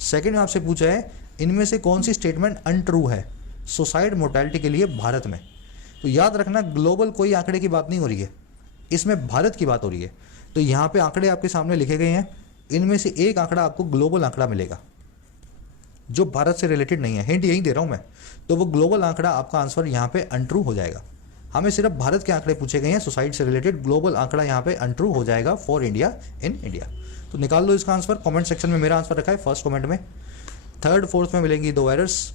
सेकंड में आपसे पूछा है इनमें से कौन सी स्टेटमेंट अनट्रू है सुसाइड मोर्टेलिटी के लिए भारत में। तो याद रखना, ग्लोबल कोई आंकड़े की बात नहीं हो रही है, इसमें भारत की बात हो रही है। तो यहाँ पे आंकड़े आपके सामने लिखे गए हैं, इनमें से एक आंकड़ा आपको ग्लोबल आंकड़ा मिलेगा जो भारत से रिलेटेड नहीं है। हिंट यही दे रहा हूँ मैं। तो वो ग्लोबल आंकड़ा आपका आंसर यहाँ पे अनट्रू हो जाएगा। हमें सिर्फ भारत के आंकड़े पूछे गए हैं सुसाइड से रिलेटेड, ग्लोबल आंकड़ा यहाँ पे अनट्रू हो जाएगा फॉर इंडिया, इन इंडिया। तो निकाल लो इसका आंसर। कमेंट सेक्शन में मेरा आंसर रखा है फर्स्ट कमेंट में। थर्ड फोर्थ में मिलेंगी 2 एरर्स,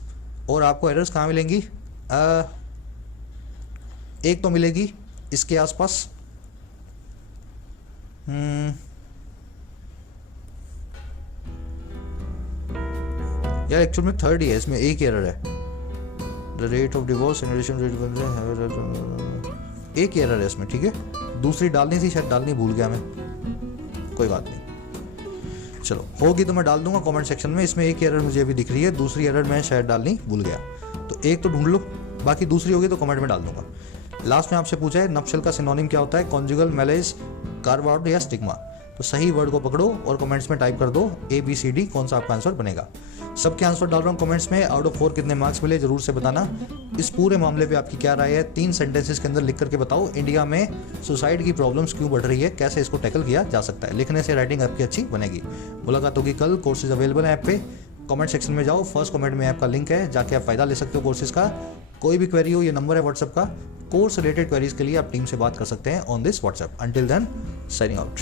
और आपको एरर्स कहाँ मिलेंगी? एक तो मिलेगी इसके आसपास, यार एक्चुअल में थर्ड ही है, इसमें एक एरर है। The rate of divorce in relation rate, एक एरर है इसमें, ठीक है। दूसरी डालनी थी, शायद डालनी भूल गया मैं, कोई बात नहीं, चलो होगी तो मैं डाल दूंगा कमेंट सेक्शन में। इसमें एक एरर मुझे अभी दिख रही है, दूसरी एरर मैं शायद डालनी भूल गया, तो एक तो ढूंढ लो, बाकी दूसरी होगी तो कमेंट में डाल दूंगा। लास्ट में आपसे पूछा है नप्शल का सिनोनिम क्या होता है, कॉन्जुगल, मैलेज, कार्व आउट या स्टिग्मा। तो सही वर्ड को पकड़ो और कमेंट्स में टाइप कर दो ABCD, कौन सा आपका आंसर बनेगा। सबके आंसर डाल रहा हूँ कमेंट्स में। आउट ऑफ 4 कितने मार्क्स मिले जरूर से बताना। इस पूरे मामले पे आपकी क्या राय है, 3 सेंटेंसेस के अंदर लिख करके बताओ। इंडिया में सुसाइड की प्रॉब्लम्स क्यों बढ़ रही है, कैसे इसको टैकल किया जा सकता है। लिखने से राइटिंग आपकी अच्छी बनेगी। मुलाकात होगी कल। कोर्सेज अवेलेबल है ऐप पे, कमेंट सेक्शन में जाओ, फर्स्ट कमेंट में ऐप का लिंक है, जाके आप फायदा ले सकते हो कोर्सेज का। कोई भी क्वेरी हो, ये नंबर है व्हाट्सएप का, कोर्स रिलेटेड क्वेरीज के लिए आप टीम से बात कर सकते हैं on this WhatsApp. Until then, signing out.